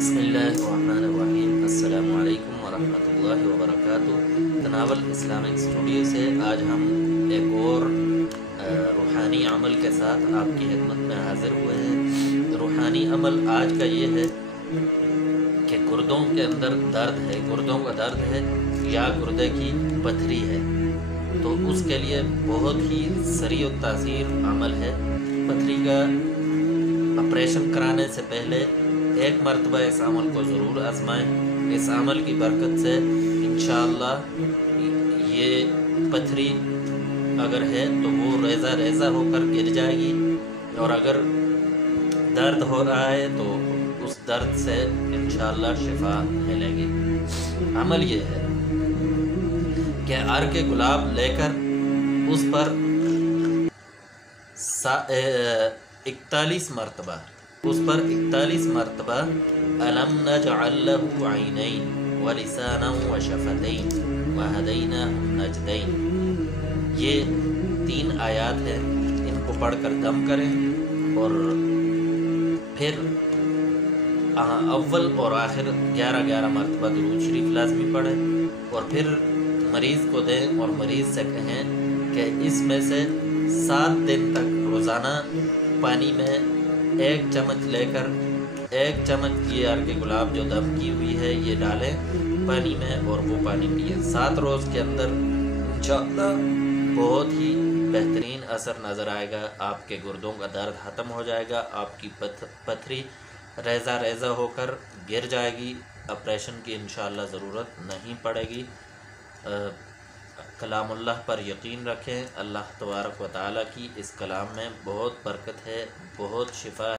بسم اللہ الرحمن الرحیم۔ السلام علیکم ورحمۃ اللہ وبرکاتہ۔ تناول اسلامک اسٹوڈیو سے آج ہم ایک اور روحانی عمل کے ساتھ آپ کی خدمت میں حاضر ہوئے ہیں۔ روحانی عمل آج کا یہ ہے کہ گردوں کے اندر درد ہے، گردوں کا درد ہے یا گردے کی پتھری ہے، تو اس کے لیے بہت ہی سریع التاثیر عمل ہے۔ پتھری کا آپریشن کرانے سے پہلے ایک مرتبہ اس عمل کو ضرور آزمائیں۔ اس عمل کی برکت سے انشاءاللہ یہ پتھری اگر ہے تو وہ ریزہ ریزہ ہو کر گر جائے گی، اور اگر درد ہو رہا ہے تو اس درد سے انشاءاللہ شفا ملے گی۔ عمل یہ ہے کہ عرق گلاب لے کر اس پر 41 مرتبہ الم نجعل له عینین ولسانا وشفتین وہدیناہ النجدین، یہ 3 آیات ہیں، ان کو پڑھ کر دم کریں اور پھر اول اور آخر 11 مرتبہ درود شریف لازمی پڑھیں، اور پھر مریض کو دیں اور مریض سے کہیں کہ اس میں سے 7 دن تک روزانہ پانی میں 1 چمچ لے کر 1 چمچ یہ عرق گلاب جو دم کی ہوئی ہے یہ ڈالیں پانی میں، اور وہ پانی پئیں۔ 7 روز کے اندر انشاءاللہ بہت ہی بہترین اثر نظر آئے گا، آپ کے گردوں کا درد ختم ہو جائے گا، آپ کی پتھری ریزہ ریزہ ہو کر گر جائے گی، آپریشن کی انشاءاللہ ضرورت نہیں پڑے گی۔ کلام اللہ پر یقین رکھیں، اللہ تبارک و تعالیٰ کی اس کلام میں بہت برکت ہے، بہت شفا ہے۔